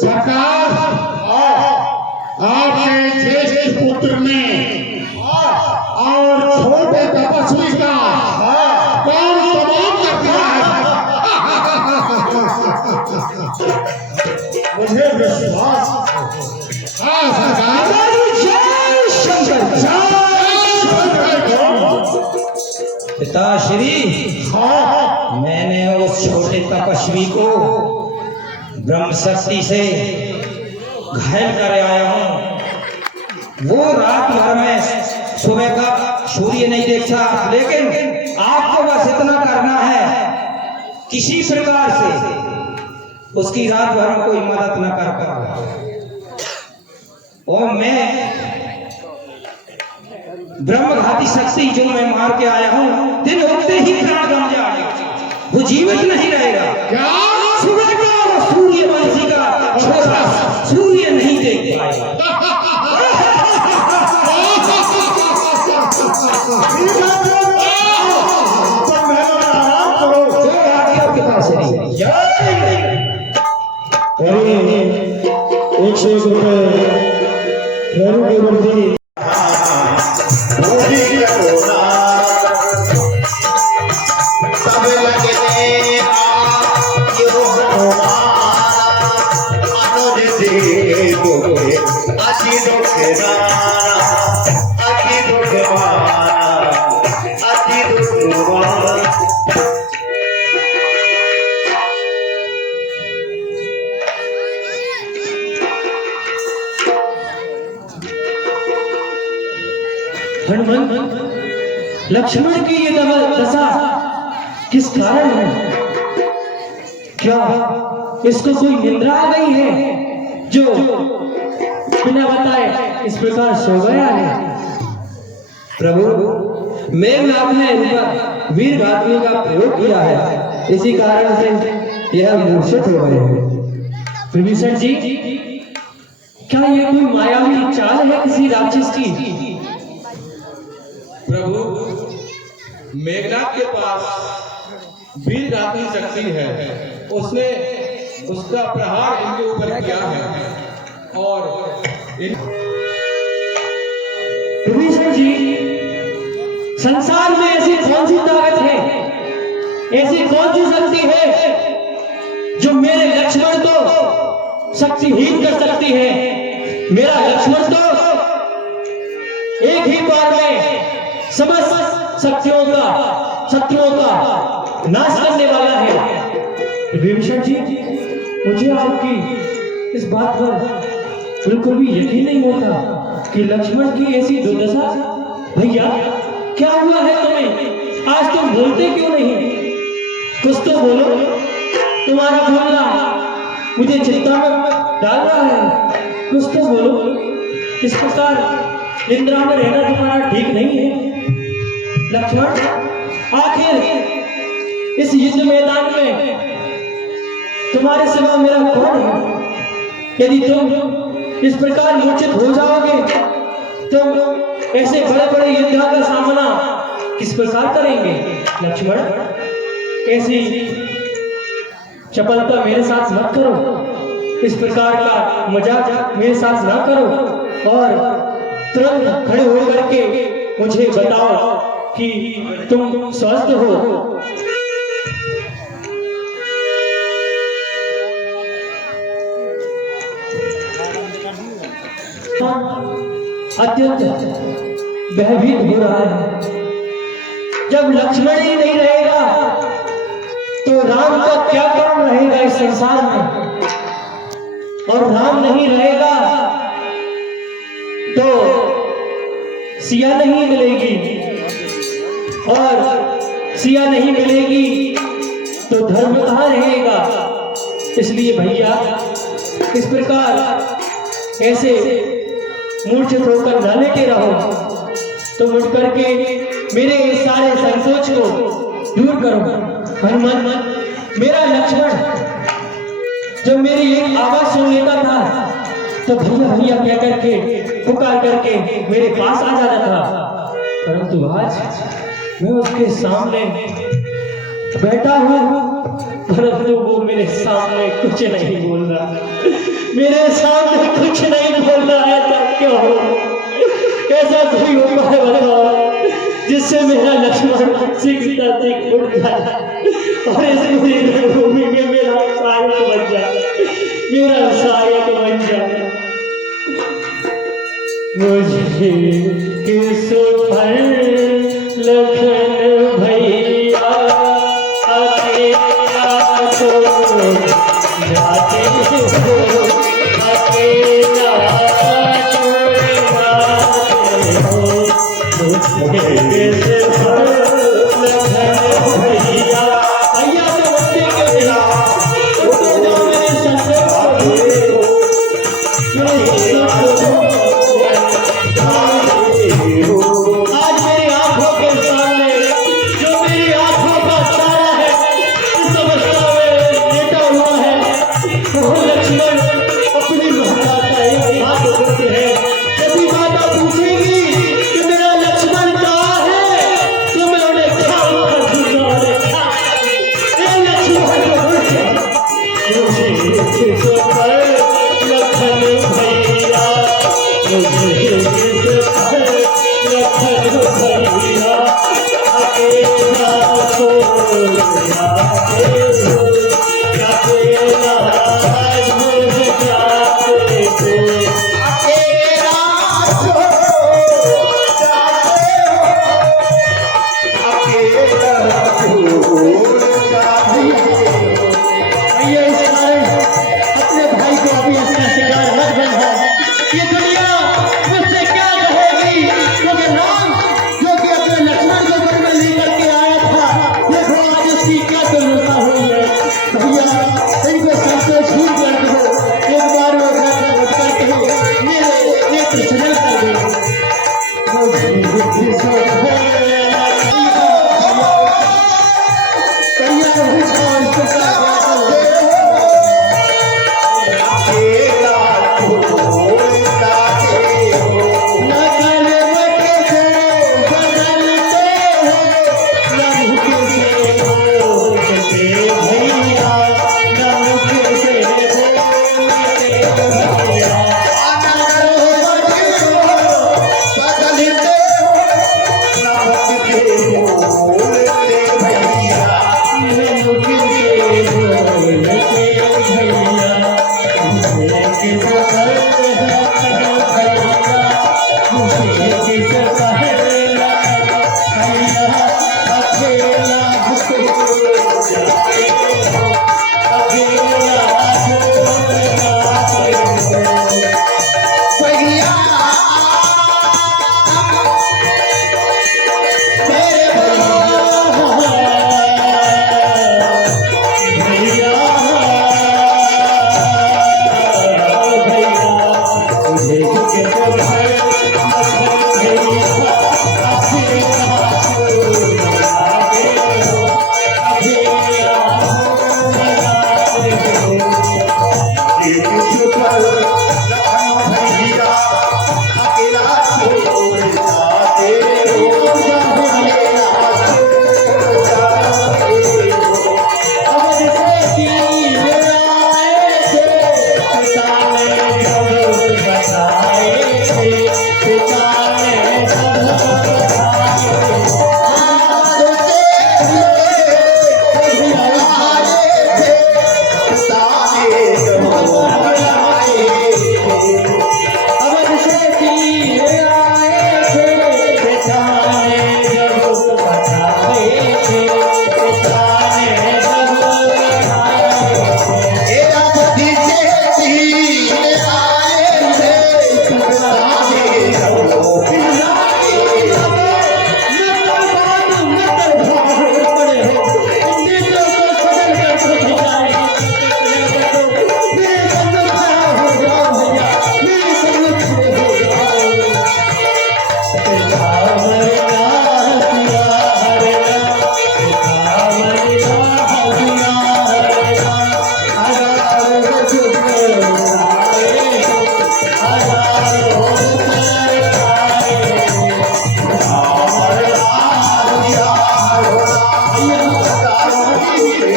सरकार, आपके ज्येष्ठ पुत्र ने और छोटे तपस्वी का काम तमाम कर दिया है। मुझे विश्वास। हाँ सरकार। पिताश्री, मैंने उस छोटे तपस्वी को ब्रह्म शक्ति से घायल कर आया हूँ। वो रात भर में सुबह का सूर्य नहीं देखता, लेकिन आपको बस इतना करना है, किसी प्रकार से उसकी रात भर में कोई मदद न कर पाए। और मैं ब्रह्मघाती शक्ति जो मैं मार के आया हूँ, दिन होते ही प्राण गम जाएगा, वो जीवित नहीं रहेगा। क्या सुबह का सूर्यवंशी का छोटा सूर्य नहीं देख पाएगा। आपके पास है 101 रुपए की वर्दी। हनुमान, लक्ष्मण की ये दशा किस कारण है? क्या इसको कोई निंद्रा आ गई है जो बिना बताए इस प्रकार सो गया है? प्रभु, मेघनाथ ने इन पर वीर घातियों का प्रयोग किया है, इसी कारण से यह मूर्छित हो गए हैं। विभीषण जी, क्या ये कोई मायावी चाल है किसी राक्षस की? प्रभु, मेघनाथ के पास वीर घाती शक्ति है, उसने उसका प्रहार इनके ऊपर किया है। और विभीषण जी, संसार में ऐसी कौन सी ताकत है, ऐसी कौन सी शक्ति है जो मेरे लक्ष्मण को शक्तिहीन कर सकती है? मेरा लक्ष्मण तो एक ही बार में समस्त शक्तियों का, शत्रुओं का नाश करने वाला है। विभीषण जी, मुझे आपकी इस बात पर बिल्कुल भी यकीन नहीं होता कि लक्ष्मण की ऐसी दुर्दशा। भैया, क्या हुआ है तुम्हें? आज तुम बोलते क्यों नहीं? कुछ तो बोलो, तुम्हारा बोलना मुझे चिंता में डाल रहा है। कुछ तो बोलो, इस प्रकार निंद्रा में रहना तुम्हारा ठीक नहीं है। लक्ष्मण, आखिर इस युद्ध मैदान में तुम्हारे सिवा मेरा कौन है? यदि तुम इस प्रकार मूर्छित हो जाओगे तो ऐसे बड़े बड़े युद्धों का सामना किस प्रकार करेंगे? लक्ष्मण, ऐसी चपलता मेरे साथ मत करो, इस प्रकार का मजाक मेरे साथ ना करो, और तुरंत खड़े होकर के मुझे बताओ कि तुम स्वस्थ हो। अत्यंत भयभीत हो रहा है। जब लक्ष्मण ही नहीं रहेगा तो राम का क्या काम रहेगा इस संसार में? और राम नहीं रहेगा तो सिया नहीं मिलेगी, और सिया नहीं मिलेगी तो धर्म कहाँ रहेगा? इसलिए भैया, इस प्रकार ऐसे मूर्छित होकर न लेटे रहो, तो उठ करके मेरे इस सारे संकोच को दूर करो। हनुमान, मेरा लक्ष्मण जब मेरी एक आवाज सुन लेता था तो भैया भैया कह करके पुकार करके मेरे पास आ जाता था, परंतु आज मैं उसके सामने बैठा हूँ परंतु वो मेरे सामने कुछ नहीं बोल रहा, मेरे सामने कुछ नहीं बोल रहा है। तब क्यों हो? ऐसा कोई उपाय बताओ जिससे मेरा लक्ष्मण सीखता सीख उठ जाए और इस भूमि में मेरा सहायक बन जाए, मेरा सहायक बन जाए। मुझे किस पर लखन भैया अकेला छोड़ जाते हो, अकेला छोड़ जाते हो। मुझे किस पर लखन भैया भैया तो बच्चे के बिना उठो जाओ मेरे संदेश आज मेरी आंखों के सामने जो मेरी आंखों का तारा है, इस अवस्था में लेटा हुआ है, वो लक्ष्मण अपनी माता का एक हाथ पकड़ते हैं। यदि माता पूछेगी कि मेरा लक्ष्मण कहाँ है, तो मैं उन्हें क्या उत्तर दूंगा? उन्हें क्या लक्ष्मण को भूल जाओ। मुझे किस पर लखन भैया, मुझे किस पर लखन भैया अकेला छोड़ जाते हो, अकेला मुझे जाते हो, अकेला छोड़ जाते भैया इस कारण अपने भाई को अभी इसका शिकार मत बना। ये दुनिया मुझसे क्या कहेगी? क्योंकि राम जो कि अपने लक्ष्मण को घर में लेकर के आया था, देखो आज उसकी क्या दुर्दशा हुई है। भैया इनको संतोषहीन कर दो, एक बार वो घर में करके मेरे नेत्र सजल कर दो। मुझे बुद्धि से भैया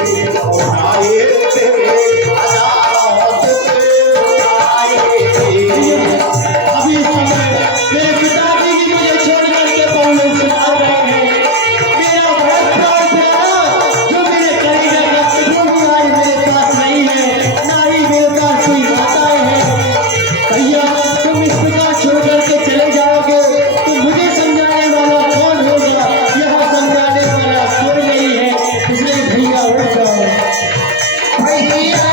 उठाए तेरे अनाथ उठाए। अभी इस समय मेरे पिताजी भी मुझे छोड़ करके पौने सुना रहे हैं। मेरा बहुत प्यार प्यारा जो मेरे कलेजे का टुकड़ा आज मेरे पास नहीं है, ना ही मेरे पास कोई माताएं हैं। भैया तुम इस प्रकार छोड़ करके चले जाओगे तो मुझे समझाने वाला कौन होगा? यहाँ समझाने वाला कोई नहीं है, इसलिए भैया उठ जाओ। भैया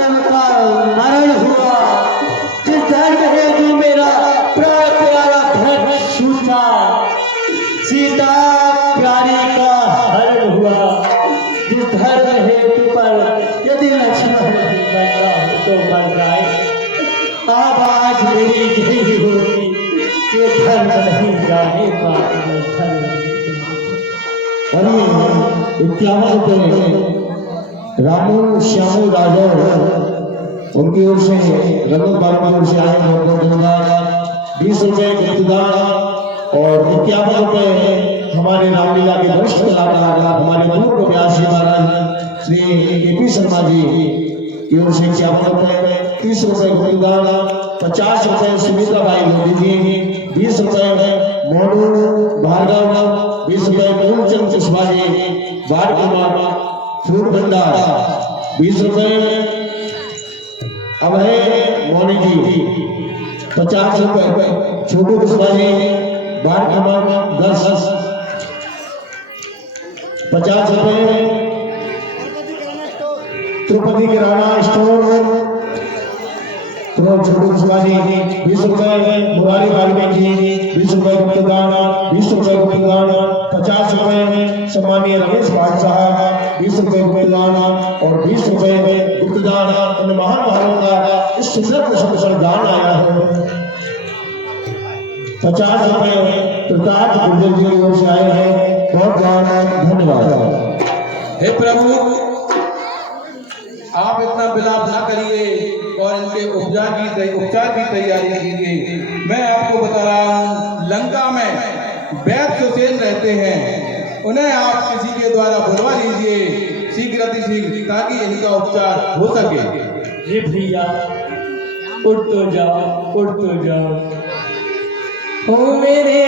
मरण हुआ, जिस धर्म हेतु मेरा प्राण तुम्हारे पास में धन अरे 51 रुपए रामू श्यामू राघव उनकी ओर से रघु बाबू की ओर से आए बहुत धन्यवाद। 20 रुपए गुप्तदान और 51 रुपए हमारे रामलीला के वरिष्ठ कलाकार हमारे पूर्व व्यासी महाराज श्री के.पी. शर्मा जी की ओर से 51 रुपए, 30 रुपए गुप्तदान, 50 रुपए सुमित्रा बाई मोदी जी, 20 रुपए मोनू भार्गव, 20 रुपए मूलचंद कुशवाहा जी, बार कुमार फ्रूट भंडार, 20 रुपए अभय मोनी जी, 50 रुपए छोटू कुशवाहा जी, बार कुमार 10, 50 रुपए तिरुपति किराना स्टोर तो छोटू कुशवाहा जी, 20 रुपए मुरारी वाल्मीकि जी, 20 रुपए गुप्तदान, 20 रुपए गुप्तदान, 50 रुपए सम्मानीय रमेश भाट साहब, 20 रुपए गुप्तदान और 20 रुपए गुप्तदान इन महान महानों का इस सुंदर कुशल दान आया है। 50 रुपए प्रताप गुर्जर जी की ओर से आए हैं, बहुत बहुत धन्यवाद। हे प्रभु, आप इतना विलाप ना करिए और इनके उपचार की तैयारी कीजिए। मैं आपको बता रहा हूँ, लंका में वैद्य सुसेन रहते हैं, उन्हें आप किसी के द्वारा बुलवा लीजिए शीघ्र अतिशीघ्र, ताकि इनका उपचार हो सके। हे भैया उठ तो जाओ ओ मेरे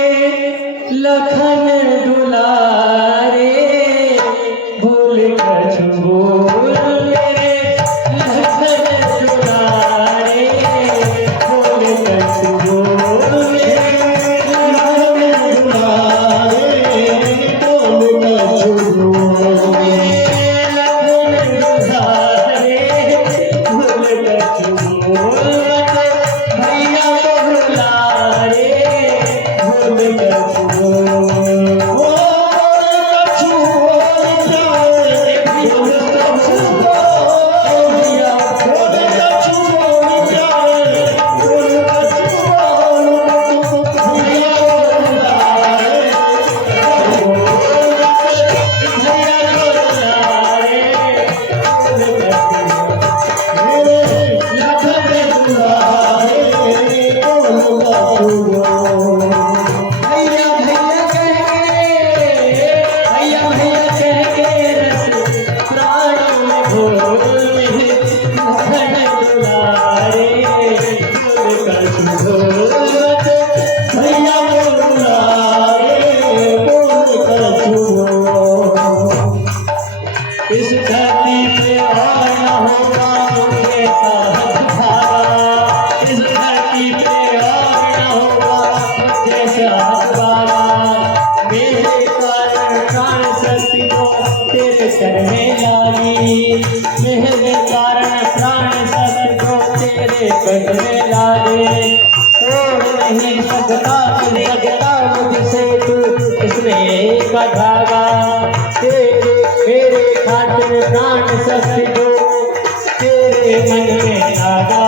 लखन दुलारे भूल कछु मेरे लखन दुलारे भूल कछु मेरे लखन दुलारे भूल कछु मेरे कारण प्राण सब को तेरे पेट में लागे, तोड़ नहीं सकता मुझसे तू इसमें एक धागा, तेरे मेरे खातिर प्राण सब को तेरे मन में लागा।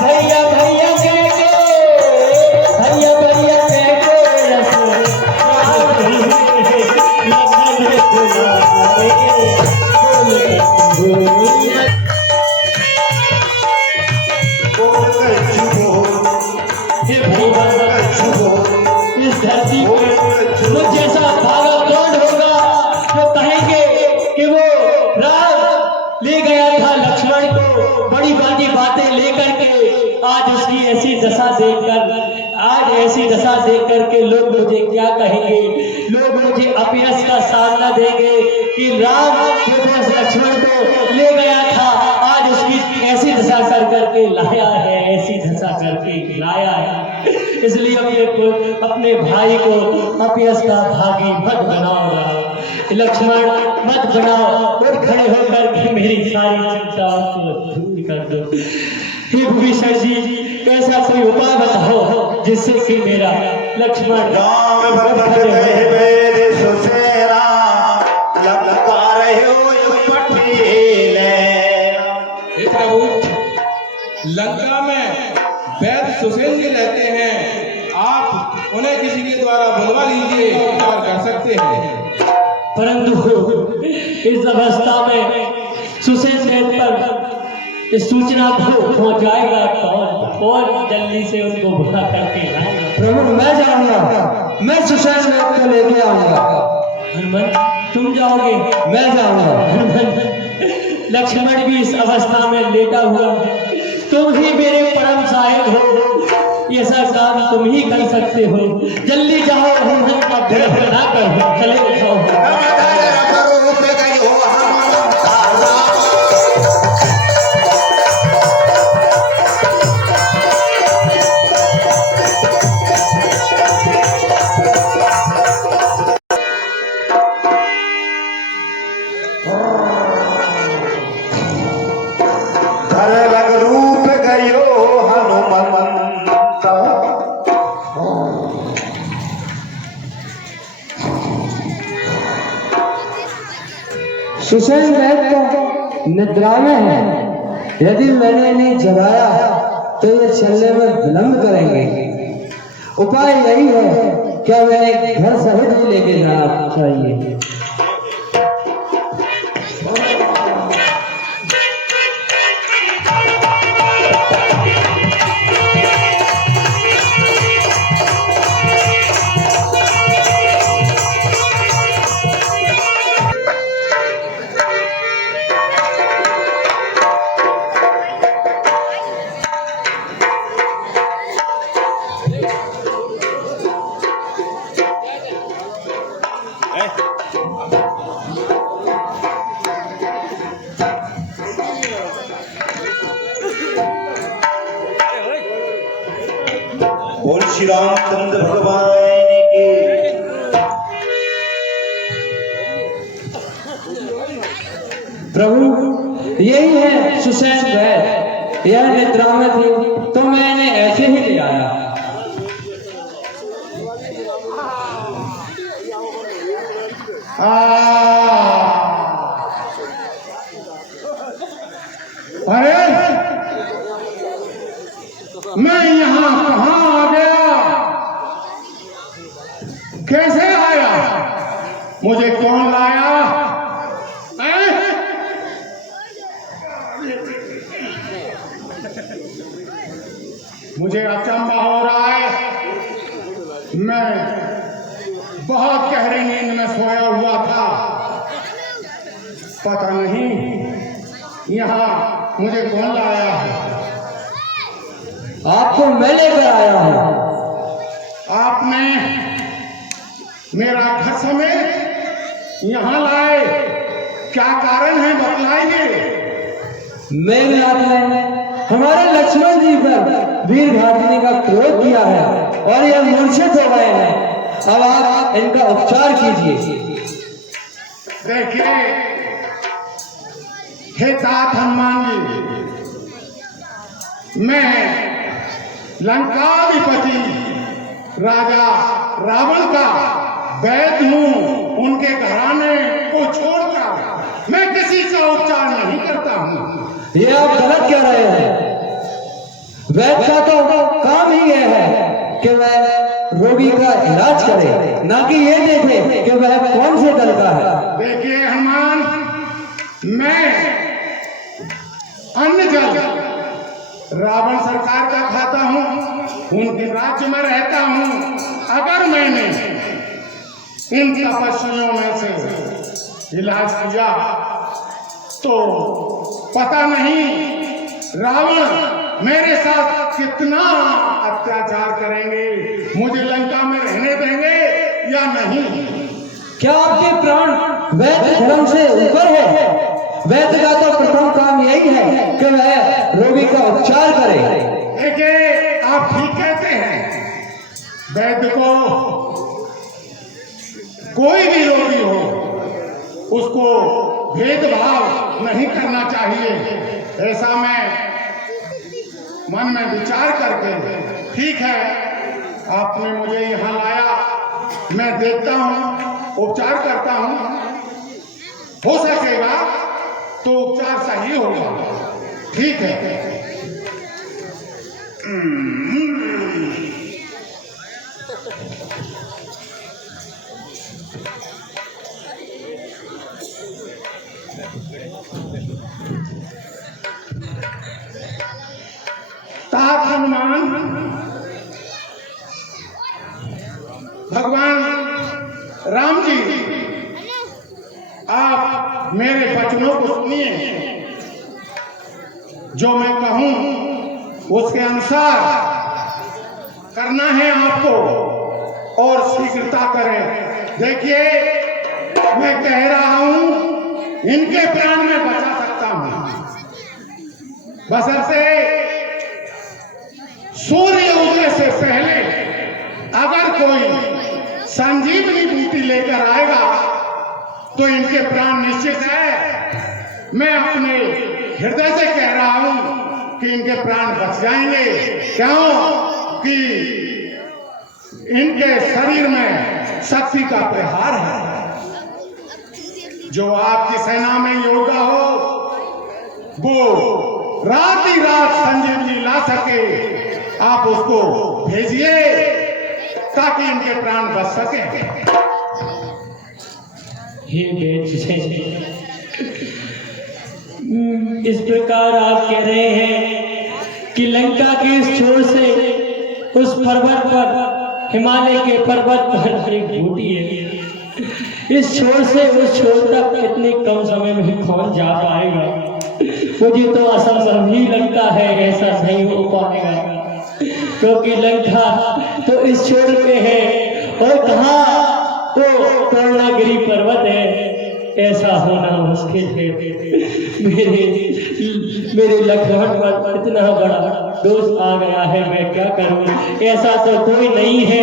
भैया भैया कह के इस धरती पर मुझ जैसा भागा कौन होगा जो कहेंगे कि वो राम ले गया था लक्ष्मण को, बड़ी बड़ी बातें लेकर के आज उसकी ऐसी दशा देख करके लोग मुझे क्या कहेंगे, लोग मुझे अपयश का सामना देंगे कि राम लक्ष्मण को ले गया था, आज उसकी ऐसी दशा कर करके लाया है, ऐसी दशा करके लाया है। इसलिए अपने भाई को अपयश का भागी मत बनाओ, लक्ष्मण मत बनाओ, और खड़े होकर के मेरी सारी चिंताओं को दूर कर दो। हे विभीषण जी, कैसा कोई उपाय बताओ जिससे कि मेरा लक्ष्मण प्रभु, लंका में वैद्य सुसेन जी रहते हैं, आप उन्हें किसी के द्वारा बुलवा लीजिए, उपचार कर सकते हैं। परंतु इस अवस्था में सुसेन वैद्य पर इस सूचना को पहुंचाएगा कौन जल्दी से उनको बुला करके लाएगा। प्रभु मैं जाऊंगा, मैं सुसेन वैद्य को लेके आऊंगा। हनुमान तुम जाओगे? मैं जाऊंगा। हनुमान लक्ष्मण भी इस अवस्था में लेटा हुआ है, तुम ही मेरे परम सहायक हो, ये सब काम तुम ही कर सकते हो। जल्दी जाओ, हनुमान का विरोध ना करो, चले जाओ। सुसेन वैद्य तो निद्रा में है, यदि मैंने इन्हें जगाया तो ये चलने में विलंब करेंगे। उपाय यही है कि मैंने घर सहित ही लेके जाना चाहिए। बोल श्री रामचंद्र भगवान की। प्रभु यही है सुसेन वैद्य, यह निद्रा में थी तो मैंने ऐसे ही ले आया। अरे मैं यहाँ कहाँ आ गया? कैसे आया? मुझे कौन लाया? मुझे अचंभा हो रहा है। मैं बहुत गहरी नींद में सोया हुआ था, पता नहीं यहाँ मुझे कौन लाया है। आपको मैं लेकर आया हूँ। आपने मेरा घर समेत यहाँ लाए, क्या कारण है बतलाइए। मेघनाथ ने हमारे लक्ष्मण जी पर वीरघातिनी का क्रोध किया है और यह मूर्छित हो गए हैं। अब आप इनका उपचार कीजिए। देखिए हे तात हनुमान जी, मैं लंकाधिपति राजा रावण का वैद्य हूँ। उनके घराने को छोड़कर मैं किसी का उपचार नहीं करता हूँ। ये आप गलत कह रहे हैं। वैद्य का तो काम ही यह है कि वह रोगी का इलाज करे, ना कि ये देखे कि वह कौन से दल का है। देखिए हनुमान, मैं अन्न जल रावण सरकार का खाता हूँ, उनके राज्य में रहता हूँ। अगर मैंने इन तपस्वियों में से इलाज किया तो पता नहीं रावण मेरे साथ कितना अत्याचार करेंगे, मुझे लंका में रहने देंगे या नहीं। क्या आपके प्राण वैद्य धर्म से ऊपर है? वैद्य का तो प्रथम काम यही है कि वह रोगी का उपचार करे। देखिए आप ठीक कहते हैं, वैद्य को कोई भी रोगी हो उसको भेदभाव नहीं करना चाहिए। ऐसा मैं मन में विचार करके, ठीक है आपने मुझे यहाँ लाया, मैं देखता हूँ, उपचार करता हूँ, हो सकेगा तो उपचार सही होगा। ठीक है। भगवान राम जी, आप मेरे वचनों को सुनिए। जो मैं कहूं उसके अनुसार करना है आपको और शीघ्रता करें। देखिए, मैं कह रहा हूं, इनके प्राण में बचा सकता हूं, बशर्ते सूर्य उदय से पहले अगर कोई संजीवनी बूटी लेकर आएगा तो इनके प्राण निश्चित है। मैं अपने हृदय से कह रहा हूं कि इनके प्राण बच जाएंगे। क्यों कि इनके शरीर में शक्ति का प्रहार है। जो आपकी सेना में योद्धा हो वो रात ही रात संजीवनी ला सके, आप उसको भेजिए ताकि इनके प्राण बच सके। हे वेद से इस प्रकार आप कह रहे हैं कि लंका के इस छोर से उस पर्वत पर, हिमालय के पर्वत पर एक बूटी है। इस छोर से उस छोर तक इतने कम समय में कौन जा पाएगा? मुझे तो असंभव ही लगता है, ऐसा नहीं हो पाएगा, क्योंकि लंका तो इस छोर पे है और कहाँ तो पूर्णागिरि पर्वत है। ऐसा होना मुश्किल है। मेरे लक्ष्मण पर इतना बड़ा दोष आ गया है, मैं क्या करूं? ऐसा तो कोई नहीं है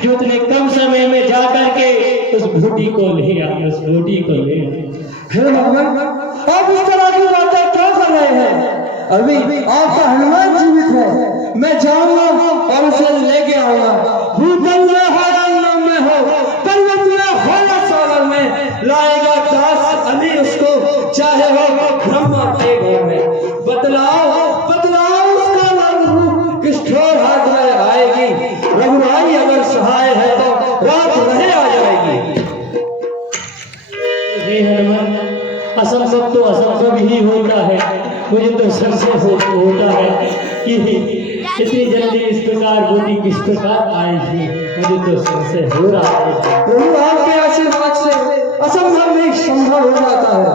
जो इतने कम समय में जा करके उस बूटी को ले आए, उस बूटी को ले आए। हे भगवान, आप इस तरह की बातें क्यों कर रहे हैं? अभी आपका हनुमान जीवित है, मैं जाऊंगा और उसे लेके आऊंगा। भूतल में हो, रंग में हो, पर्वत में हो या सागर में, लाएगा दास अली उसको, चाहे हो ब्रह्मा के घर में। बतलाओ बतलाओ उसका नाम रूप किस ठोर हाथ में आएगी। रघुराई अगर सहाय है तो रात रहे आ जाएगी। हे हनुमान, असंभव तो असंभव ही होता है। मुझे तो संशय होता है कि इतनी जल्दी इस प्रकार बूटी किस प्रकार आई थी। मुझे तो संशय हो रहा है। प्रभु आपके आशीर्वाद से असंभव भी संभव हो जाता है।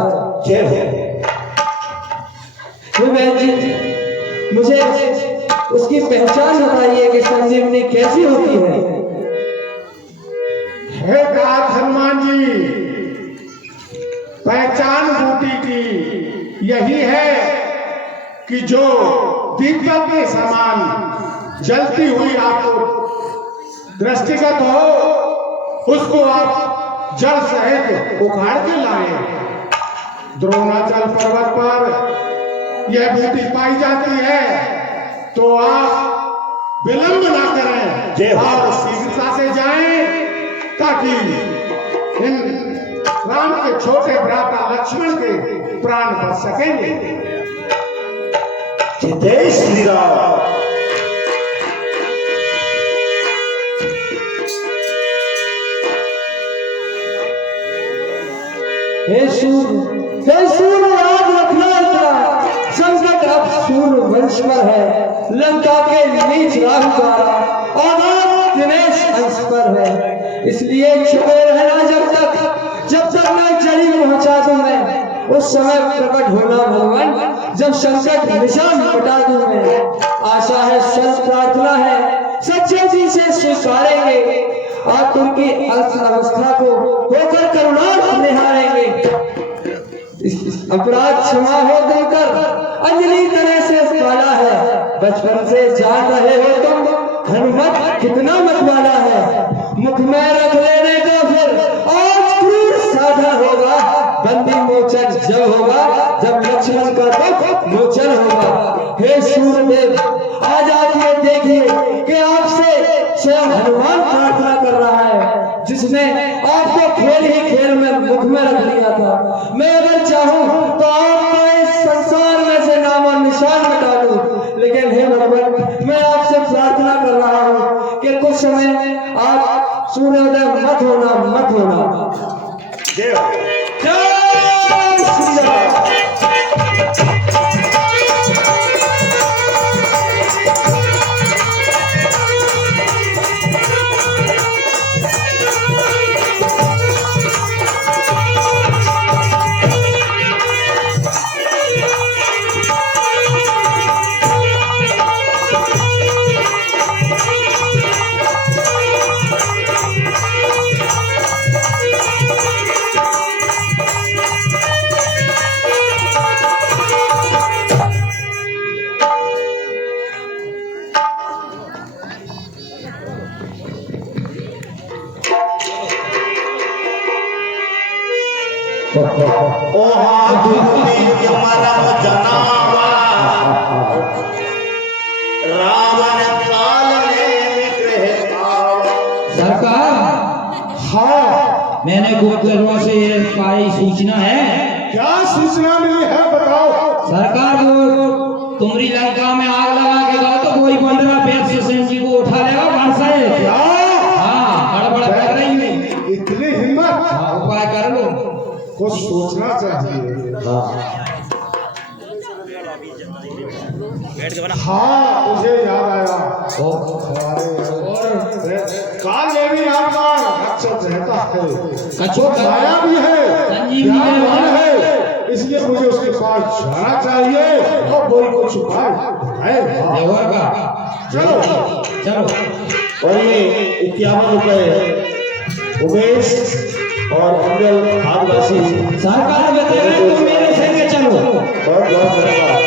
जय हो। जी, मुझे उसकी पहचान बताइए कि संजीवनी कैसी होती है। हे नाथ हनुमान जी, पहचान बूटी की यही है कि जो दीपक के समान जलती हुई आपको दृष्टिगत हो, उसको आप जल सहित उखाड़ के लाए। द्रोणाचल पर्वत पर यह बूटी पाई जाती है, तो आप विलंब ना करें और शीघ्रता से जाएं ताकि इन राम के छोटे भ्राता लक्ष्मण के प्राण बच सकेंगे। जय श्री राम। हे सूर्य याद रखना, इतना संकट अब सूर्य वंश पर है। लंका के नीच राहु द्वारा और दिनेश अंश पर है। इसलिए छुपे रहना जब तक मैं जड़ी पहुंचा दूं। मैं उस समय प्रकट होना भगवान, जब संकट निशान हटा दूं मैं। आशा है, सच प्रार्थना है, सच्चे जी से स्वीकारेंगे। आप उनकी अवस्था को होकर करुणा निहारेंगे। अपराध क्षमा हो देकर अंजलि तरह से पाला है। बचपन से जान रहे हो तुम हनुमत कितना मतवाला है। मुख में रख लेने को फिर आज क्रूर साधा होगा। बंदी मोचन जब होगा, जब लक्ष्मण का दुख मोचन होगा। हे सूर्यदेव, आज आप ये देखिए कि आपसे स्वयं हनुमान प्रार्थना कर रहा है, जिसने आपको खेल ही खेल में मुख में रख लिया था। मैं अगर चाहूं तो आपका इस संसार में से नाम और निशान मिटा दूं, लेकिन हे भगवान, मैं आपसे प्रार्थना कर रहा हूं कि कुछ समय आप सूर्योदय मत होना, मत होना। जय हो। जय श्री राम। ओ हाथुनी मरम जनावा रावण काल ने विग्रह पावा। सरकार, हाँ, मैंने गुप्तचरों से पाई सूचना है। क्या सूचना मिली है बताओ। सरकार, वो तुमरी लंका में आग लगा के गए तो कोई 15 वैश्य सेन जी को उठा लेगा वहां से। क्या? हाँ, गड़बड़ कर रही है। इतनी हिम्मत? हाँ, उपाय कर लो। कुछ सोचना चाहिए। हाँ, मुझे याद आया। काल देवी नाम का राक्षस रहता है, कछुआ वो छाया भी है, संजीवनी ज्ञानवान है। है, इसलिए मुझे उसके पास जाना चाहिए और कोई कुछ उपाय है। देवर का चलो चलो। और ये 51 रुपए उमेश और मंगल आदिवासी सरकार बता रहे तुम मेरे संगे चलो। बहुत बहुत धन्यवाद।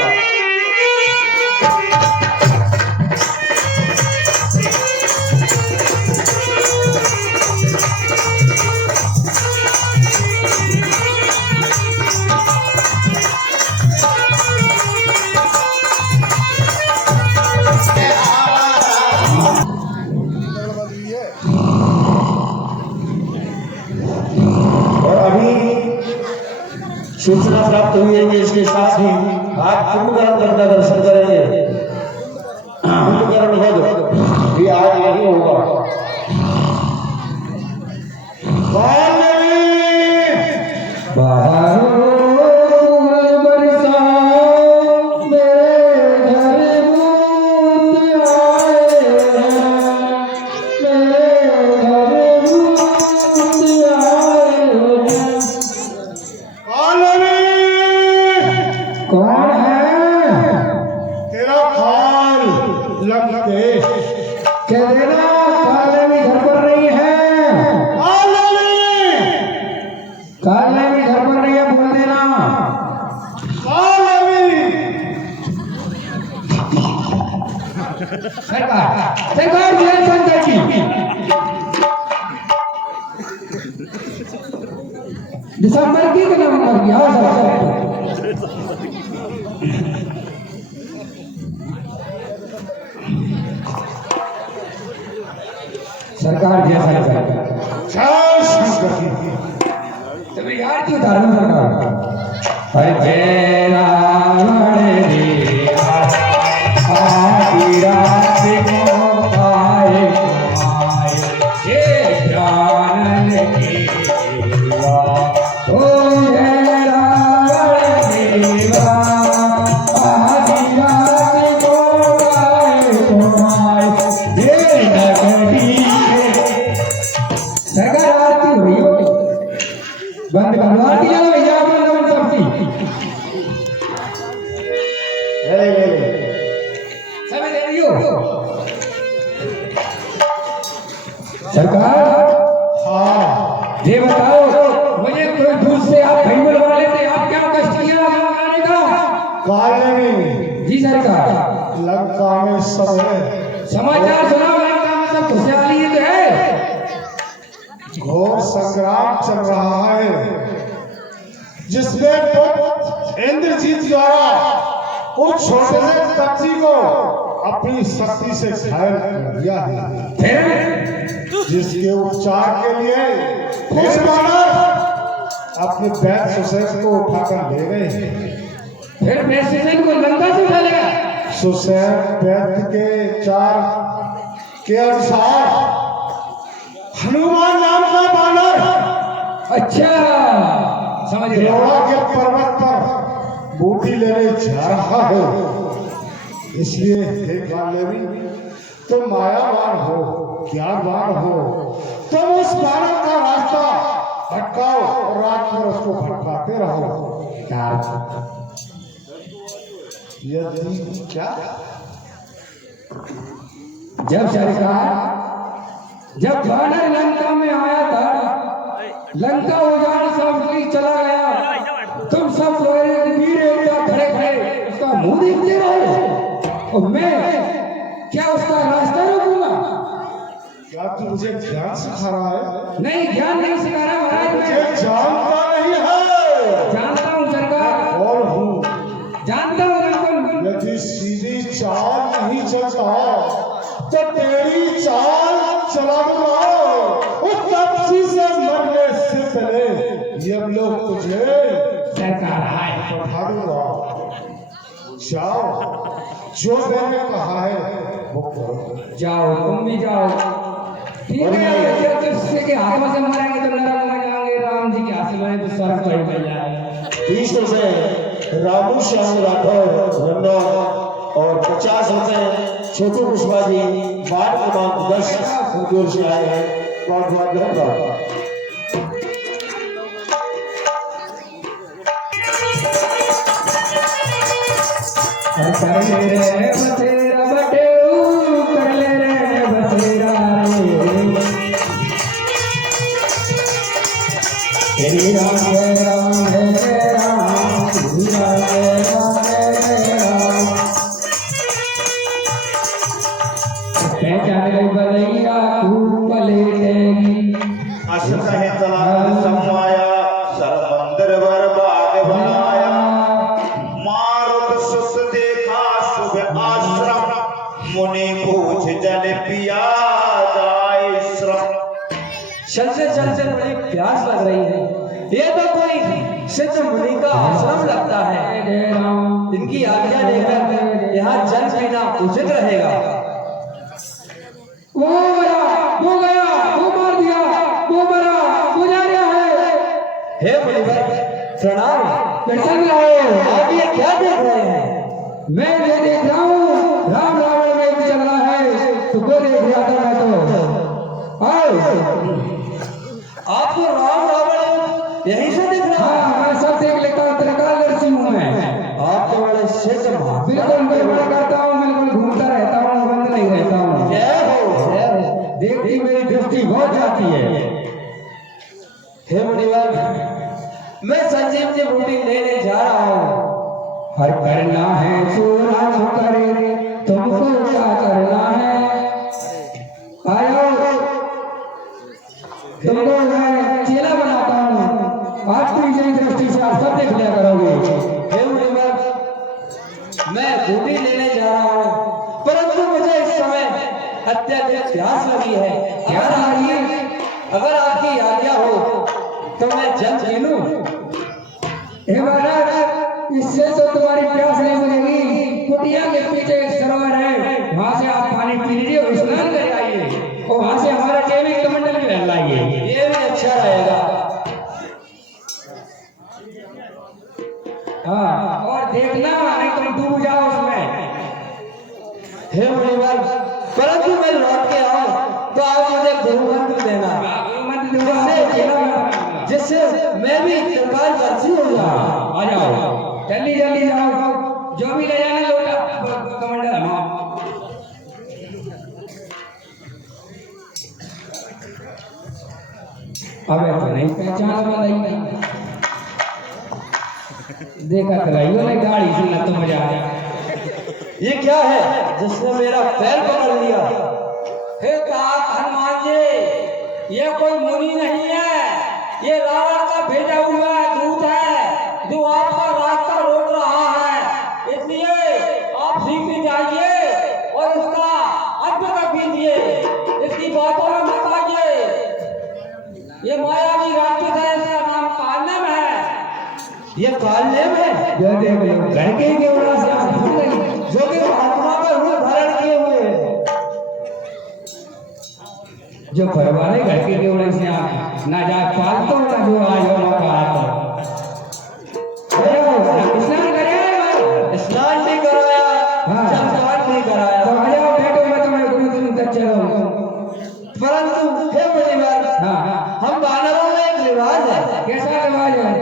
और अभी सूचना प्राप्त हुई है कि इसके साथ ही आप कुंभकर्ण का दर्शन करेंगे। कुंभकर्ण वध भी आज नहीं होगा। कौन है? तेरा खाल लंकेश। कह देना काले भी घर पर नहीं है। काले भी घर पर नहीं है, बोल देना। सरकार जय शंकर की। दिसंबर की नवंबर की। हाँ सर। सरकार जय शंकर। जय शंकर की। तुम्हें याद क्यों धारणा सरकार? जय रावण देवा आदि रात को पाए पाए, जय जानन की देवा। ओ जय रावण देवा आदि रात को पाए पाए, जय नगरी। सरकार आरती हुई होगी, बंद करवा दिया भैया अपन सबकी। समय दे दियो। सरकार, हाँ, ये बताओ मुझे कोई दूर से आप भाई बुलवा लेते, आप क्या कष्ट किया लगाने का? काले में जी सरकार। लंका में सब है। समाचार सुनाओ, लंका में सब खुशहाली तो है। घोर संग्राम चल रहा है, जिसमें तो इंद्रजीत द्वारा उस छोटे से कच्ची को अपनी शक्ति से घायल कर दिया है, फिर जिसके उपचार के लिए फिर वानर अपने वैद्य सुसैन को उठाकर ले गए। फिर प्रेसिडेंट को लंका से उठा लेगा। सुसैन वैद्य के चार के अनुसार हनुमान नाम का बानर अच्छा, समझ गया। द्रोणा के पर्वत पर बूटी लेने जा रहा है। इसलिए हे गालेवी, तुम मायावान हो, ज्ञानवान हो, तुम उस बानर का रास्ता भटकाओ और रात भर उसको भटकाते रहो। यदि क्या जब सरकार, जब बानर लंका में आया था, लंका उजाड़ सब कोई चला गया, तुम सब लोग वीर एकता खड़े खड़े उसका मुंह देखते रहे और मैं क्या उसका रास्ता रोकूंगा? क्या तू मुझे ज्ञान सिखा रहा है? नहीं, ज्ञान नहीं सिखा रहा महाराज। मुझे जानता नहीं है। जानता हूँ सरकार, कौन हूँ? जानता हूँ बिल्कुल। यदि सीधी चाल नहीं चलता तो तेरी चाल चला दूंगा और तपसी से मरने से पहले ये लोग तुझे सरकार हाय, पढ़ा दूंगा। जाओ, जो मैंने कहा है वो करो। जाओ तुम भी जाओ। ठीक है, जब किसी के हाथों से मरेंगे तो नरक में जाएंगे, राम जी के हाथ से मरे तो स्वर्ग में मिल जाएंगे। 30 रुपए रामू श्याम राठौर रन्ना और 50 रुपए छोटू कुशवाहा जी वार्ड क्रमांक 10 उनकी ओर से आए हैं। बहुत बहुत धन्यवाद। कर ले रे बसेरा बटेऊ, कर ले रे बसेरा रे। तेरी राम है राम है राम, तेरी राम है राम है राम। पहचान गई बलैया तू पलेटेगी। अशुभ है तलाक समाया, सरबंदर वर बाग बनाया। मारुत सुत देखा शुभ आश्रम, मुनि पूछ जल पिया जाय श्रम। चलते चलते बड़ी प्यास लग रही है। ये तो कोई सिद्ध मुनि का आश्रम लगता है। इनकी आज्ञा लेकर यहाँ जल पीना उचित रहेगा। वो मरा, वो गया, वो मार दिया, वो मरा, वो जा रहा है। हे मुनिवर प्रणाम। प्रसन्न रहो। आप ये क्या देख रहे हैं? मैं ये देख रहा हूँ राम रावण में चल रहा है, तो वो देख रहा था मैं तो। आओ। आपको राम रावण यहीं से दिख रहा है? हाँ, मैं सब देख लेता हूँ, त्रिकाल दर्शी हूँ मैं। आप तो बड़े सिद्ध महात्मा। बिल्कुल मैं बड़ा करता हूँ, बिल्कुल घूमता रहता हूँ, बंद नहीं रहता हूँ। जय हो, जय हो। देखती मेरी दृष्टि बहुत जाती है। हे मुनिवर, मैं संजीव की बूटी लेने जा रहा हूँ। हर करना है सोना जो करे, तुमको क्या करना है? आयो, तुमको मैं चेला बनाता हूँ, आप तो इसी दृष्टि से आप सब देख लिया करोगे। हे मुनिवर, मैं बूटी लेने जा रहा हूँ, परंतु मुझे इस समय अत्यधिक प्यास लगी है। क्या रही है? अगर आपकी आज्ञा हो तो मैं जल पी लूं। हे महाराज, इससे तो तुम्हारी प्यास नहीं बुझेगी। कुटिया के पीछे एक सरोवर है, वहाँ से आप पानी पी लीजिए, स्नान कर आइए और वहाँ से हमारा जैविक कमंडल भी लाइए। ये भी अच्छा रहेगा। हाँ, और देखना नहीं तुम डूब जाओ उसमें। हे मुनिवर, परंतु मैं लौट के आऊं तो आप मुझे गुरु मंत्र देना, जिससे मैं भी त्रिकाल दर्शी हो जाऊं। आ जाओ, जल्दी जल्दी जाओ, जो भी ले जाना लोटा कमंडल हम। अबे तो नहीं पहचान वाला, देखा कराइयो ना गाड़ी से ना तो मजा आया। ये क्या है जिसने मेरा पैर पकड़ लिया? हे तात हनुमान जी, ये कोई मुनि नहीं है, ये रावण का भेजा हुआ दूत है जो आपका रास्ता रोक रहा है। इसलिए आप सीख जाइए और इसका अंत कर दीजिए, इसकी बातों में मत आइए। ये मायावी राक्षस है, इसका नाम कालनेम है। ये कालनेम है घर के केवड़ा से आप भूल गई। जो कि महात्मा का रूप धारण किए हुए है। जो परिवार घर के केवड़े से आप ना जा पालतो ना जो आज हो पालतो। स्नान करे, स्नान नहीं कराया, हाँ। जलपान नहीं कराया। तो आ जाओ बैठो, मैं तुम्हें कुछ तक चलो। परंतु हे मुनिवर, हाँ, हम वानरों में एक रिवाज है कैसा रिवाज है?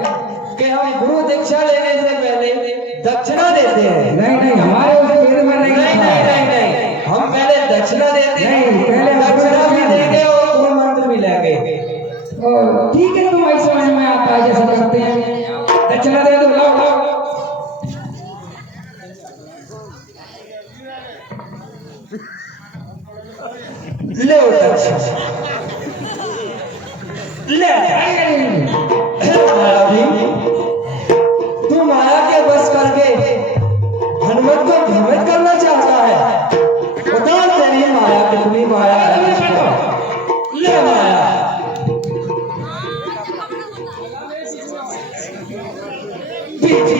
कि हम गुरु दीक्षा लेने से पहले दक्षिणा देते हैं। नहीं नहीं, हमारे उस वेद में नहीं नहीं लिखा नहीं है। नहीं नहीं, हम पहले दक्षिणा देते हैं, नहीं, पहले दक्षिणा भी देंगे और गुरु मंत्र भी लेंगे। ओ, ठीक है, तुम ऐसे समझ में आता है जैसा करते हैं। दक्षिणा दे दो, लाओ लाओ। ले दक्षिणा ले। महाराज जी,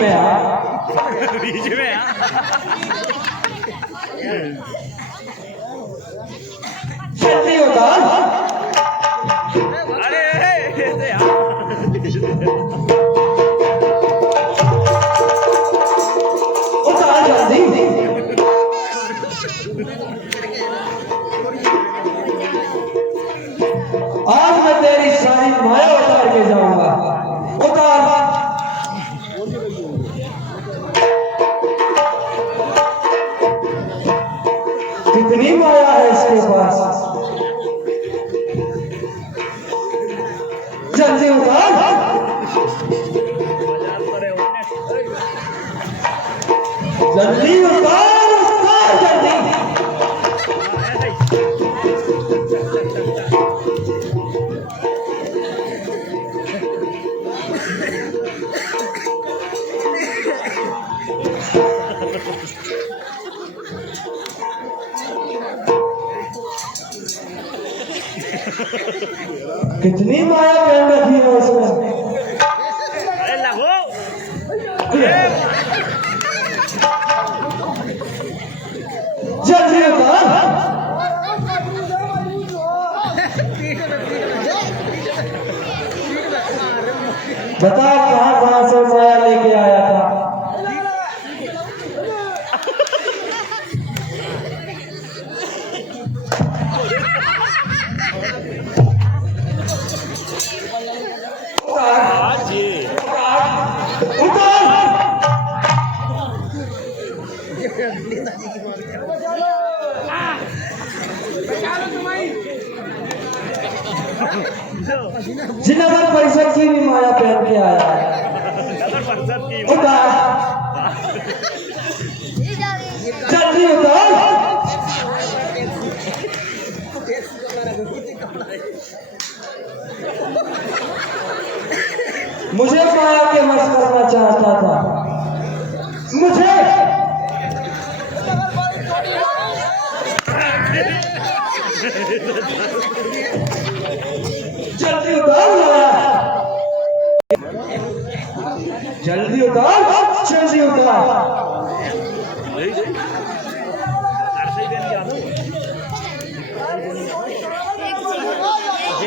में आ। जल्दी उतार। उतार जल्दी। आज मैं तेरी सारी माया उतार के जाऊंगा। उतार। कितनी माया है इसके पास। जल्दी उतार। जल्दी उतार, उतार जल्दी। कितनी माया पहन रखी है उसमें। जल्दी उतार। बता कहां कहां से माया लेके आया था। जिनगर परिषद की भी माया पहन के आया है। उतार। जल्दी उतार। मुझे माया के वश करना चाहता था। मुझे जल्दी उतार माया। जल्दी उतार, जल्दी उतार।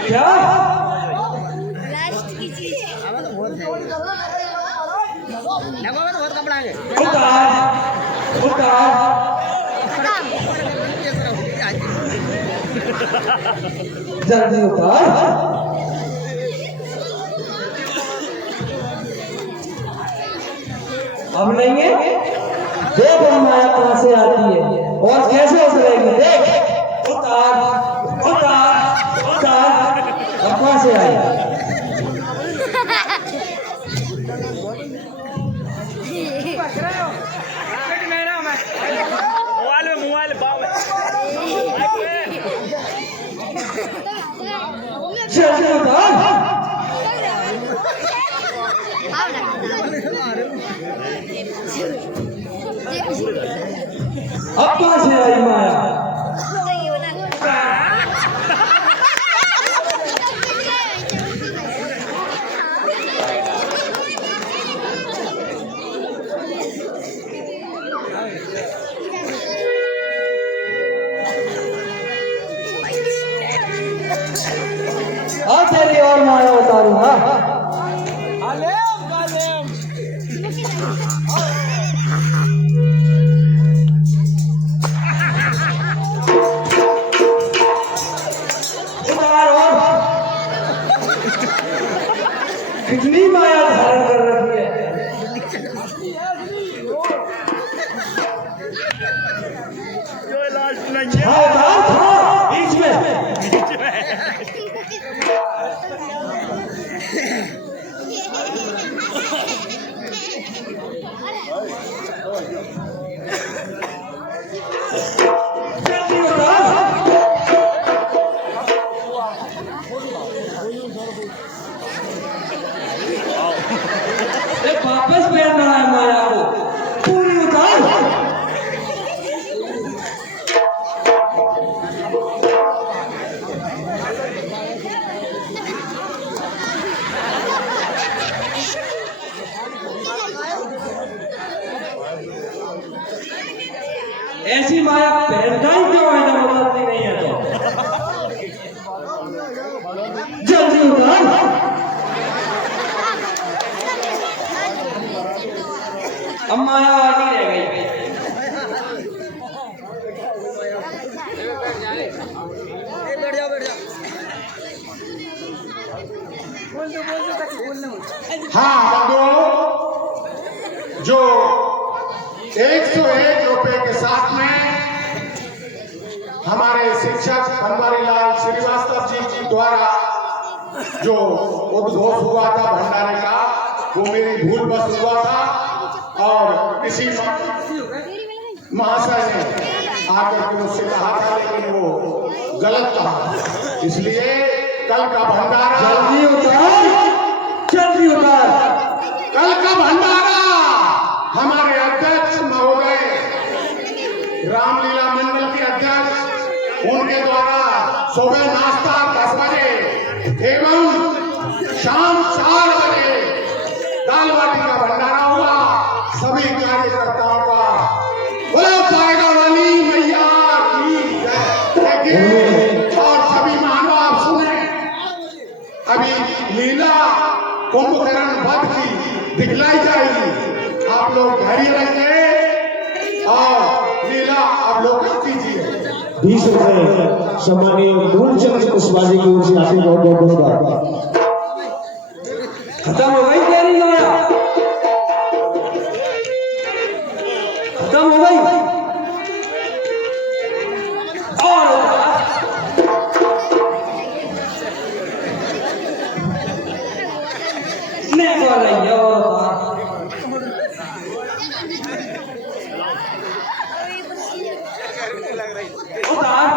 क्या उतार, उतार। जल्दी उतार। अब नहीं है। देख माया कहां से आती है और कैसे उतरेगी। देख। उतार, उतार, उतार। अब कहां से आई। जल्दी उतार। अब कहां से आई माया। और तेरी और माया उतारूंगा। उतार। और कितनी माया धारण कर रखी है। हाँ उतार, हाँ बीच में। जल्दी उतार। वापस पहन रहा है माया को। पूरी उतार। वैलेंटाइन क्यों है जब बदलती नहीं है तो? जल्दी उतार। अब माया आती रह गई। हाँ बंधुओं, जो 101 रुपए के साथ में हमारे शिक्षक बनवारीलाल श्रीवास्तव जी द्वारा जो उद्घोष हुआ था भंडारे का, वो मेरी भूल बस हुआ था और किसी महाशय ने आकर के मुझसे कहा था, लेकिन वो गलत था। इसलिए कल का भंडारा जल्दी उतार, जल्दी उतार। कल का भंडारा हमारे अध्यक्ष महोदय रामलीला मंडल के अध्यक्ष, उनके द्वारा सुबह नाश्ता 10 बजे एवं शाम 4 बजे दाल बाटी का भंडारा हुआ। सभी कार्यकर्ताओं का बोलो पाएगा वाली मैया की जय। और सभी महानुभाव सुने, अभी लीला कुंभकर्ण वध की दिखलाई जाएगी। आप लोग धैर्य रखें और लीला अवलोकन कीजिए। 20 रुपए सम्मानीय मूलचंद कुशवाहा जी की ओर से आपके बहुत बहुत धन्यवाद। खत्म हो गई तेरी माया, खत्म हो गई। और नहीं बोल रही है और उतार।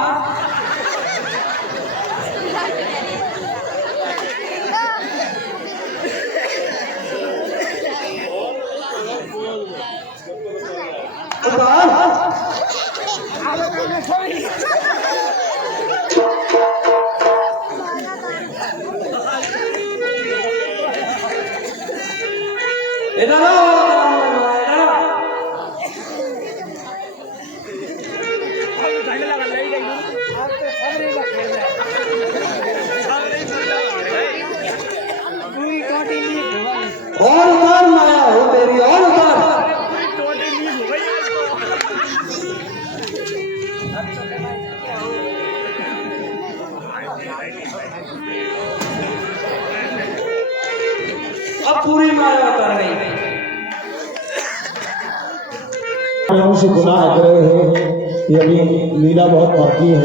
इधर आओ, और उतार माया हो तेरी, और उतार। अब पूरी माया उतर गई। से गुनाह कर रहे हैं, ये अभी लीला बहुत बाकी है।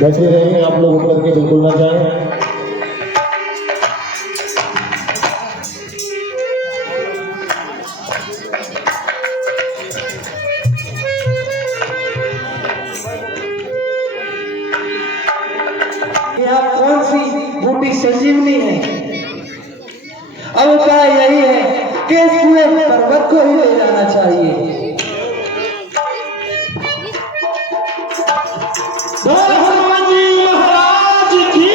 बैठे रहे, आप लोग उतर के बिल्कुल ना जाएं। यहाँ कौन सी बूटी संजीवनी है? अब उपाय यही है कि इस पूरे पर्वत को ही ले जाना चाहिए। हनुमान जी महाराज की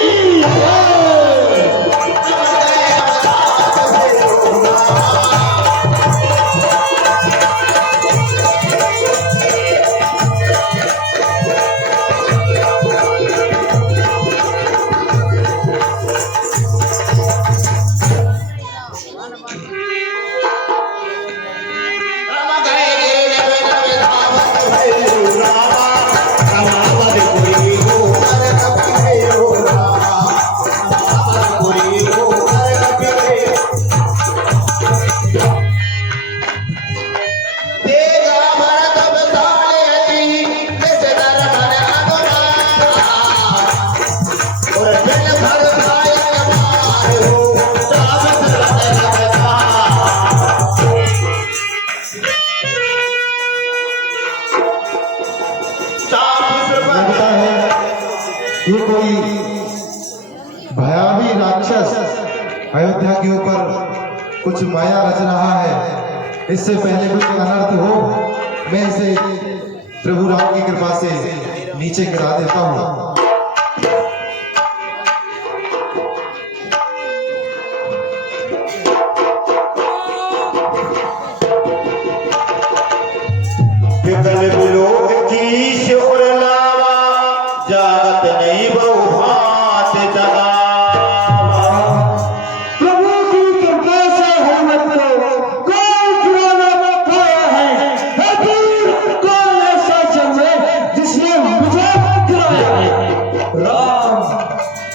लगता है ये कोई भयावी राक्षस अयोध्या के ऊपर कुछ माया रच रहा है। इससे पहले कुछ अनर्थ हो, मैं इसे प्रभु राम की कृपा से नीचे गिरा देता हूँ। विकल विलोक की शोर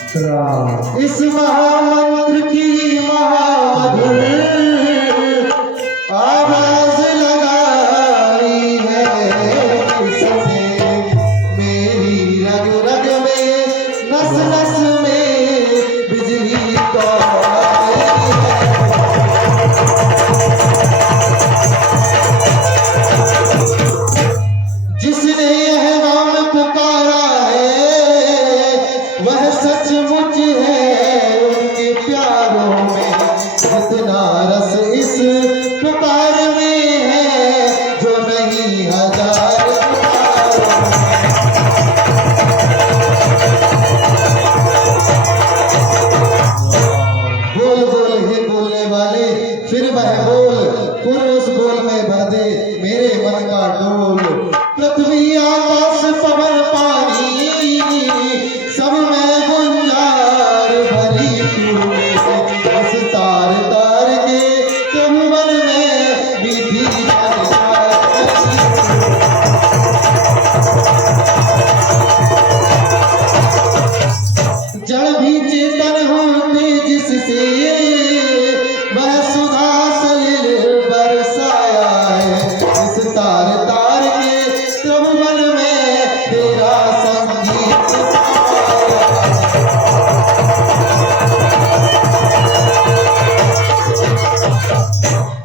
इस महामंत्र की महामधुर आवाज लगाई है किसने, मेरी रग रग में नस नस में बिजली तो आई है। जिसने यह नाम पुकारा है वह सचमुच है, उनके प्यारों में इतना रस इस पुकार में है जो नहीं हजार पुकारों में। बोल बोल हे बोलने वाले, फिर वह बोल पुर उस बोल में भर दे मेरे मन का डोल। पृथ्वी आकाश पवन पानी सब में गुंजार भरी तू, बस तार तार के त्रिभुवन में विधि जड़ भी चेतन होते जिससे वह सुधा सलिल बरसाया है। इस तार तार के त्रिभुवन में तेरा संगीत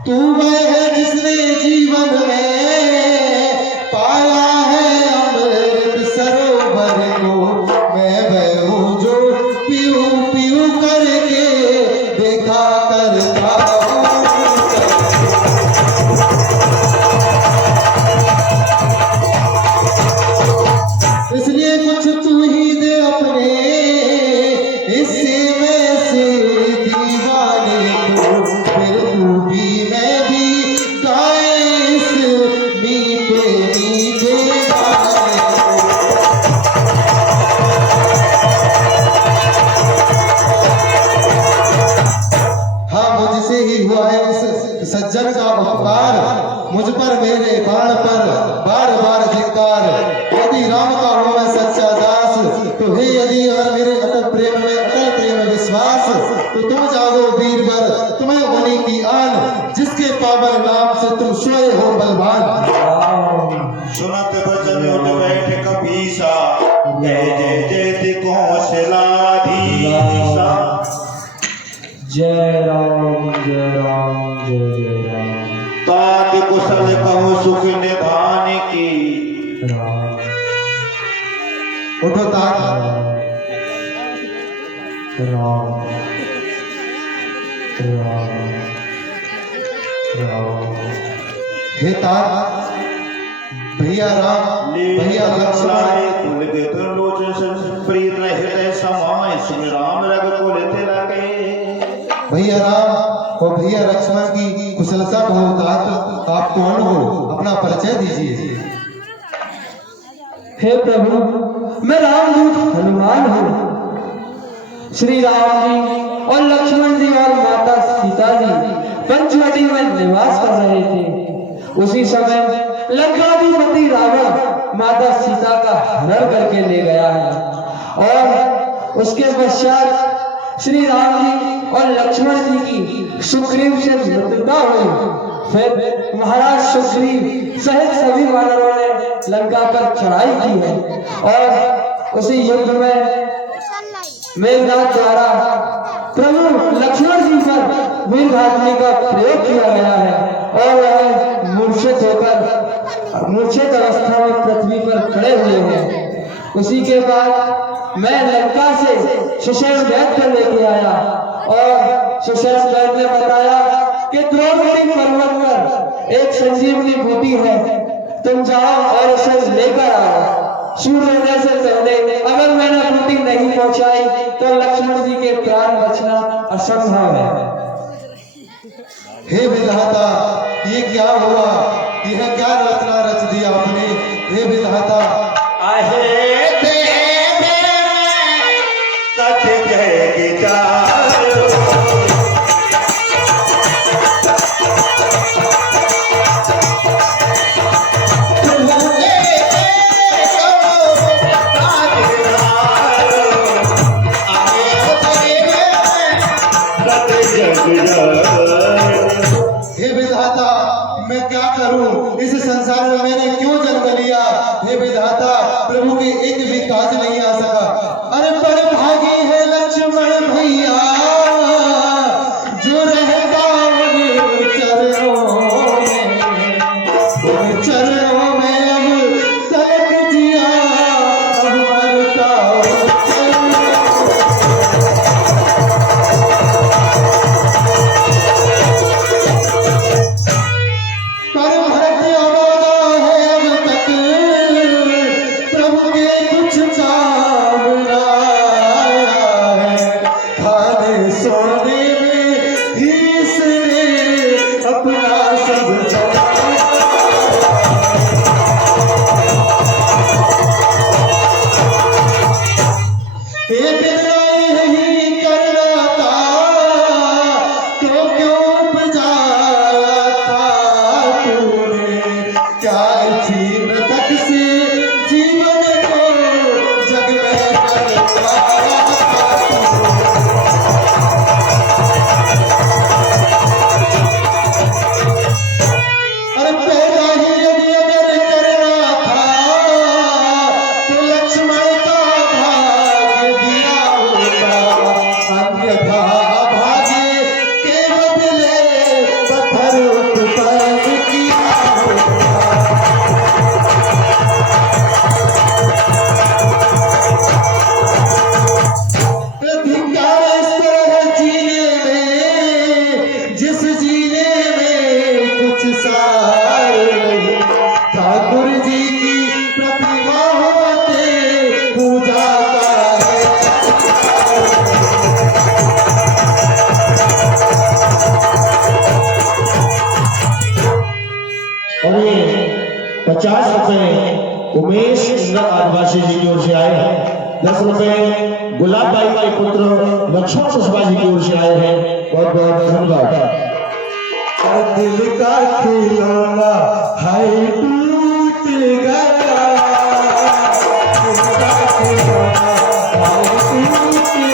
तू वह है जिसने जीवन में पाया है अमृत सरोवर को। मैं वह हूँ जो पीऊ पीऊ करके देखा करता हूँ। इसलिए कुछ तू ही दे अपने हिस्से में से दीवाने को, फिर तू भी मैं भी गाए इस मीठे मीठे गाने को। हाँ मुझसे ही हुआ है उस सज्जन का उपकार, मुझ पर मेरे बाण पर बार बार धिक्कार। यदि राम का हूँ मैं सच्चा दास, तो हे यदि अगर मेरे अटल प्रेम में विश्वास, तो तुम जागो वीरवर तुम्हें बनी की आन, जिसके पावन नाम से तुम सोए हो बलवान। सुनत बचन उठ बैठ कपीसा, जय जय जयति कौशलाधीसा। जय राम जय राम जय जय राम तात कुशल कहु सुख निधान की। राम उठो तात। राम राम राम। हे तात, भैया राम भैया लक्ष्मण कुल के लोचन प्रीत हृदय समाय, सुन राम रग कुल तिलके। भैया राम और भैया लक्ष्मण की कुशलता को तात, आप कौन हो, अपना परिचय दीजिए। हे प्रभु, मैं रामदूत हनुमान हूँ। श्री राम जी और लक्ष्मण जी और माता सीता जी पंचवटी में निवास कर रहे थे। उसी समय लंकाधिपति रावण माता सीता का हरण करके ले गया है, और उसके पश्चात श्री राम जी और लक्ष्मण जी की सुग्रीव से मित्रता हुई। फिर महाराज सुग्रीव सहित सभी वानरों ने लंका पर चढ़ाई की है, और उसी युद्ध में मेघनाथ द्वारा प्रभु लक्ष्मण जी पर वीरघातनी का प्रयोग किया गया है, और वह मूर्छित अवस्था में पृथ्वी पर खड़े हुए हैं। उसी के बाद मैं लंका से सुषेण वैद्य को लेके आया, और सुषेण वैद्य ने बताया कि द्रौपदी पर्वत पर एक संजीवनी बूटी है, तुम जाओ और उसे लेकर आओ। सूर्योदय से पहले अगर मैंने बूटी नहीं पहुंचाई तो लक्ष्मण जी के प्राण बचना असंभव है। हे विधाता, ये क्या हुआ, यह क्या रचना रच दिया आपने। हे विधाता, आहे देव कथ जय विचार। आहे भारतवासी जी की ओर से आए हैं। 10 रुपए गुलाब बाई के पुत्र लक्ष्मण कुशवाहा जी की ओर से आए हैं। बहुत बहुत धन्यवाद। दिल का खिलौना है टूट गया, दिल का खिलौना है टूट गया,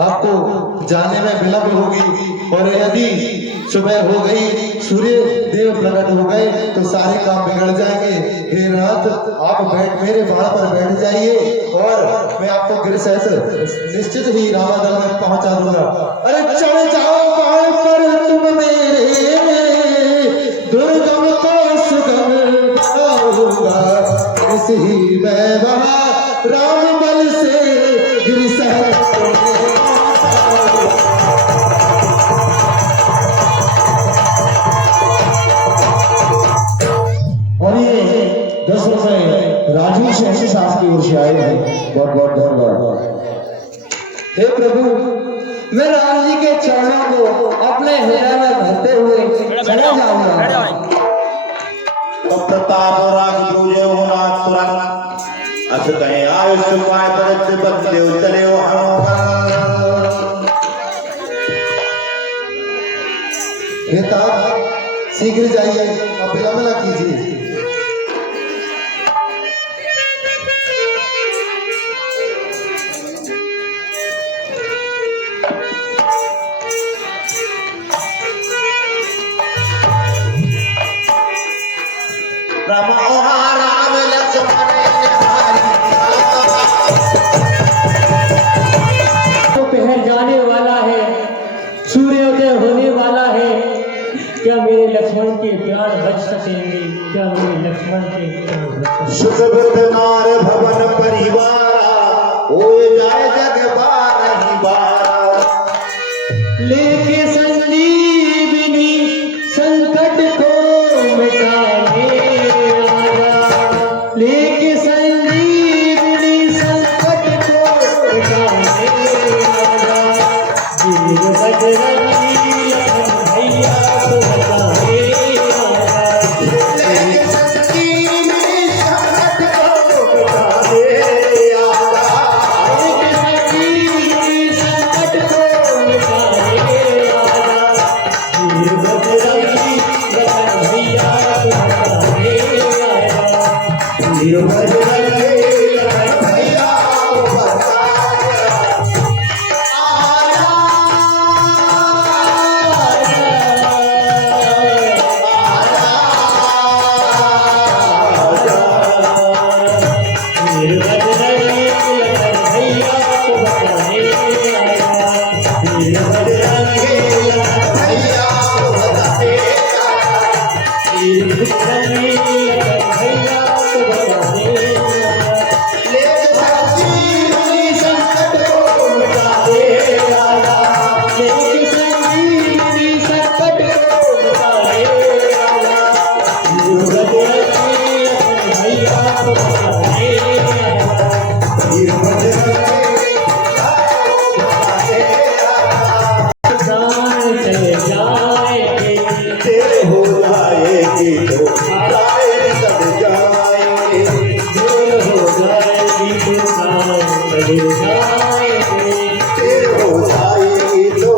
आपको जाने में विलंब होगी, और यदि सुबह हो गई, सूर्य देव प्रकट हो गए तो सारे काम बिगड़ जाएंगे। हे नाथ, आप मेरे बाण पर बैठ जाइए और मैं आपको गृह सहित निश्चित ही रामादल में पहुंचा दूंगा। अरे चढ़ जाओ बाण पर तुम मेरे, दुर्गम को सुगम बनाऊंगा, इसी मैं वहां राम बल से गिर सहित और ये 10 रुपए राजू शहरी साहब की ओर से आए हैं। बहुत बहुत धन्यवाद। हे प्रभु, मैं राम जी के चरणों को अपने हृदय में भरते हुए चले जाऊंगा। प्रताप राग दूजे होना तुरंत अस कहीं आयुष पाए पर बदले उतरे हम। हे तात, शीघ्र जाइए, अब विलंब न कीजिए। राम राम लक्ष्मण दोपहर जाने वाला है, सूर्योदय होने वाला है। क्या मेरे लक्ष्मण के प्राण बच सकेंगे? क्या मेरे लक्ष्मण के प्राण बच सकेंगे? सुखवित नार भवन परिवारा, होए जाए जग बारही बारा। लेके संजीवनी संकट को मिटाने आया, लेके संजीवनी संकट को मिटाने आया। वीर बजरंगी लखन भैया को बचाने आया। लेके संजीवनी संकट को मिटाने हो जाएगी तो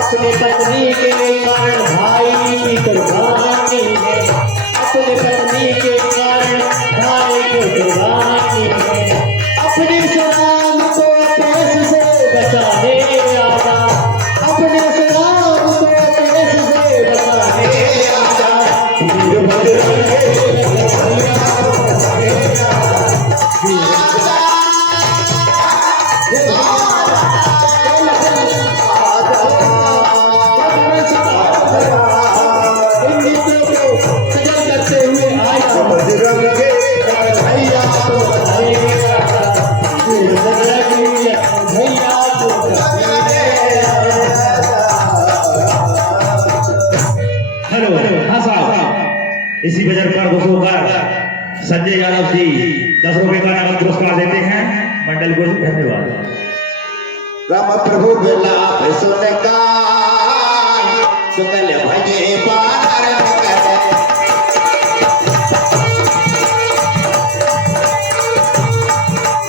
अपने पत्नी के कारण भाई की कुर्बानी है, अपने पत्नी के कारण भाई की कुर्बानी है, अपने सलाम को पेश से बचाने आजा, अपने सलाम को पेश से बचाने आजा। वीर इसी बजर पर घुसोकर संजय यादव जी 10 रुपए का नगद पुरस्कार देते हैं मंडल को। धन्यवाद। राम प्रभु बिलाप सुन का सुकल भजे पार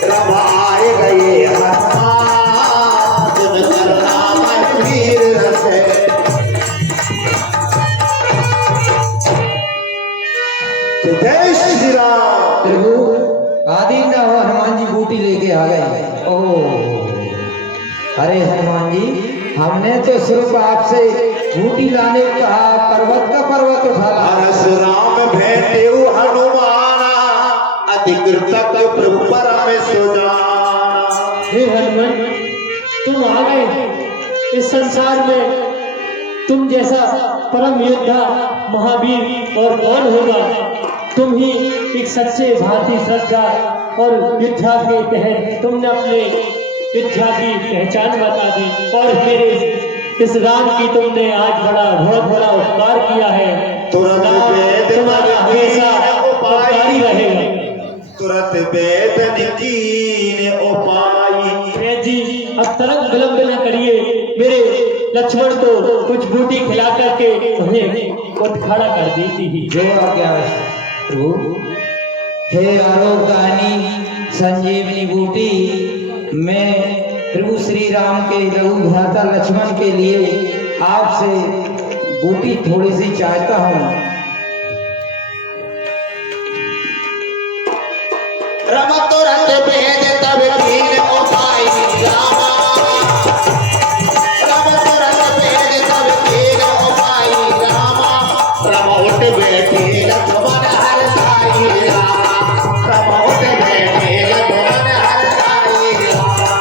राम आए गए हनुमान सुन कर नाम वीर रसे। जय श्री राम। प्रभु आदि न हो, हनुमान जी बूटी लेके आ गए। ओह अरे हनुमान जी, हमने तो सिर्फ आपसे बूटी लाने को कहा, पर्वत का पर्वत उठा ला। हरस राम भेटे हनुमाना अधिकृत प्रभु परमेश्वर जाना। हे हनुमान, तुम आ गए। इस संसार में तुम जैसा परम योद्धा महावीर और कौन होगा। तुम ही एक सच्चे भारतीय श्रद्धा और युद्धा के तहत तुमने अपने युद्धा की पहचान बता दी और मेरे इस राम की तुमने आज बहुत बड़ा उपकार किया है। तुरंत राम वेद तुम्हारा हमेशा उपकारी रहेगा। तुरंत वेदन कीन उपाई। जी अब तरंग विलंब न करिए, मेरे लक्ष्मण को कुछ बूटी खिला करके उन्हें उठ खड़ा कर देती ही। जो आज्ञा प्रभु। हे आरोग्यदायिनी संजीवनी बूटी, मैं प्रभु श्री राम के लघु भ्राता लक्ष्मण के लिए आपसे बूटी थोड़ी सी चाहता हूँ। रम तुरंत वेद तब कीन उपाई रामा। रम तुरंत वेद तब कीन उपाई रामा। रम उठ बैठे लक्ष्मण हर साई रामा। रम उठ बैठे लक्ष्मण हर साई रामा।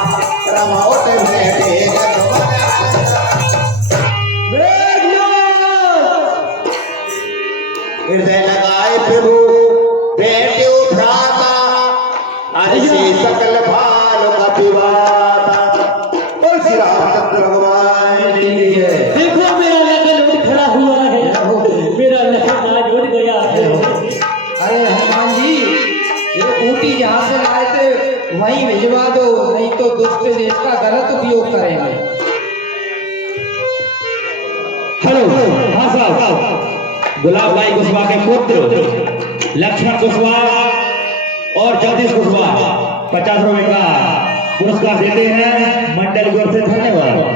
रम उठ बैठे लक्ष्मण हर हृदय लगाए प्रभु बैठे भ्राता। से सकल भाल का विवादा। बोल श्री रामचंद्र भगवान की जय। देखो मेरा लगन उठ खड़ा हुआ है, मेरा लगन आज उठ गया है। अरे हनुमान जी, ये बूटी जहाँ से लाए थे वहीं भिजवा दो, नहीं तो दुष्ट देश का गलत उपयोग करेंगे। हेलो हाँ साहब, गुलाब भाई कुशवाहा के पुत्र लक्ष्मण कुशवाहा और जगदीश कुशवाहा 50 रुपए का पुरस्कार देते हैं मंडल की ओर से। धन्यवाद।